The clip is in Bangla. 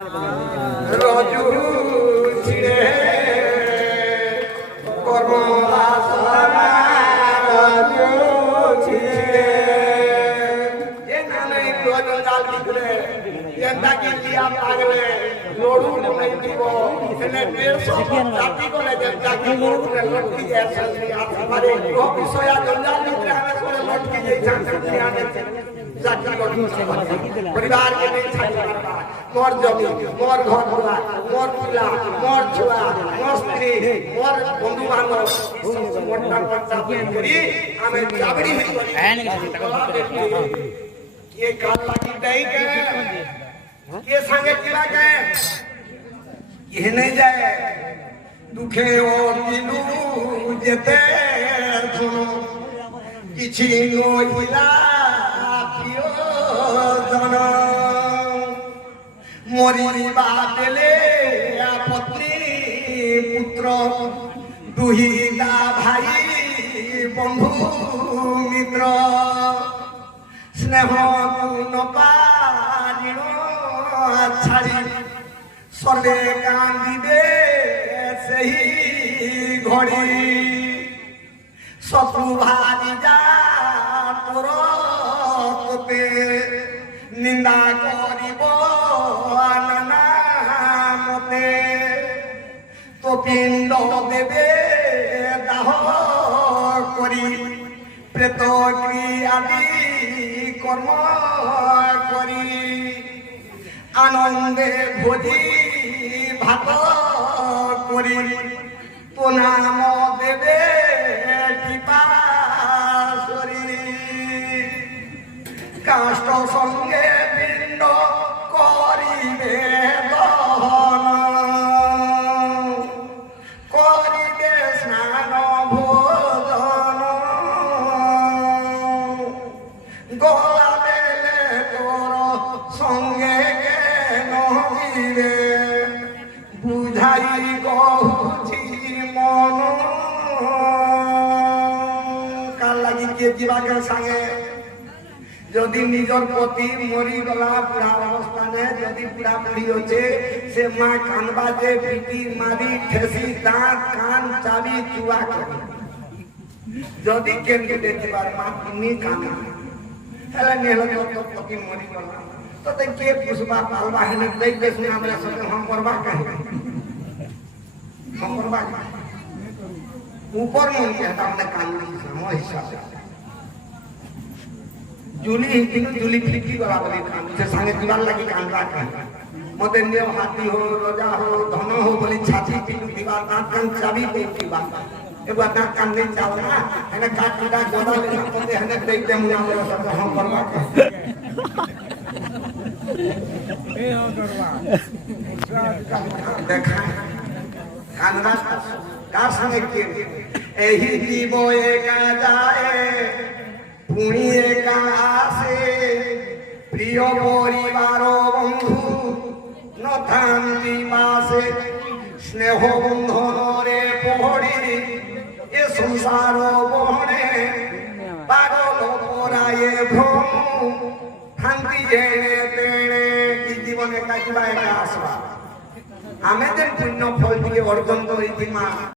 রজু ছিড়ে কর্মলা সারা রজু ছিড়ে এ নামে রজু জাল দিলে এন্ডা কি দিয়া পাগলে লোড়ু নাই দিব এনে 150 জাতি করে যে জাতি করে লটকি আছে আমারে ও বিষয়া জঞ্জাল ভিতরে আমরা করে লটকি যাই জাতি আনে জাতি পরিবার के नहीं छाई करता मोर जमी मोर घर दुआर मोर पिला मोर छुआ मोर स्त्री मोर बंधु बांधव सब मोटा मोटा करी हमें जाबड़ी ही ये काल लागी नहीं के ये संगे किला के ये नहीं जाए दुखे ओ दिलू जेते सुनो किछि नइला মরিবা বেলে পত্নী পুত্র দুহিতা ভাই বন্ধু মিত্র স্নেহ গুণ পারিণ ছাড়ি সর্বে কান্দিবে সেই ঘড়ি শত্রু ভারি যা তোর তোতে নিন্দা করিব নানা মতে তো পিণ্ড দেবে দাহ করি প্রেত ক্রিয়াদি কর্ম করি আনন্দে ভোজি ভাত করি তো নাম দেবে কৃপা কাষ্ট সঙ্গে পিণ্ড করিবে দহন করিবে স্নান ভোজন গলা বেলে তোর সঙ্গে কেন দিবে বুঝাই কহুছি মন কার লাগি কে দিবাকের সঙ্গে যদি নিজর পতি মরিগলা বুড়া অবস্থানে যদি বুড়া বুড়ি হচ্ছে সে মা কানবা যে পিটি মারি ঠেসি দাঁত কান চাবি চুয়া করে যদি কেমকে দেখিবার মা তুমি কানা হেলে নেহলে তো পতি মরিগলা তো তে কে পুষবা পালবা হেনে দেখবে শুনে আমরা সঙ্গে হম করবা কাহে হম করবা উপর মন কে हमने कानूनी समो हिसाब जुली हिंदी जुली फिकी गला बोली खान से संगे दीवार लगी कांडा का मते ने हाथी हो रोजा हो धन हो बोली छाती पिलु दीवार दांत कान चाबी दे दीवार ए बात कान नहीं जाओ ना एने काटूडा गोदा लेना मते हने देख दे मुना मेरा सब हम करवा ए हो करवा देखा कांडा का संगे के एही जीव एका जाए पुणी एका आसे प्रिय परिवार बंधु नथान्ति पासे स्नेह बंधनरे पड़ी ए संसार बहने पागल पराये भ्रम शांति जेने तेने कि जीवन एका एका आसवा आमे जे पुण्य फल दिए अर्जन करिथिमा।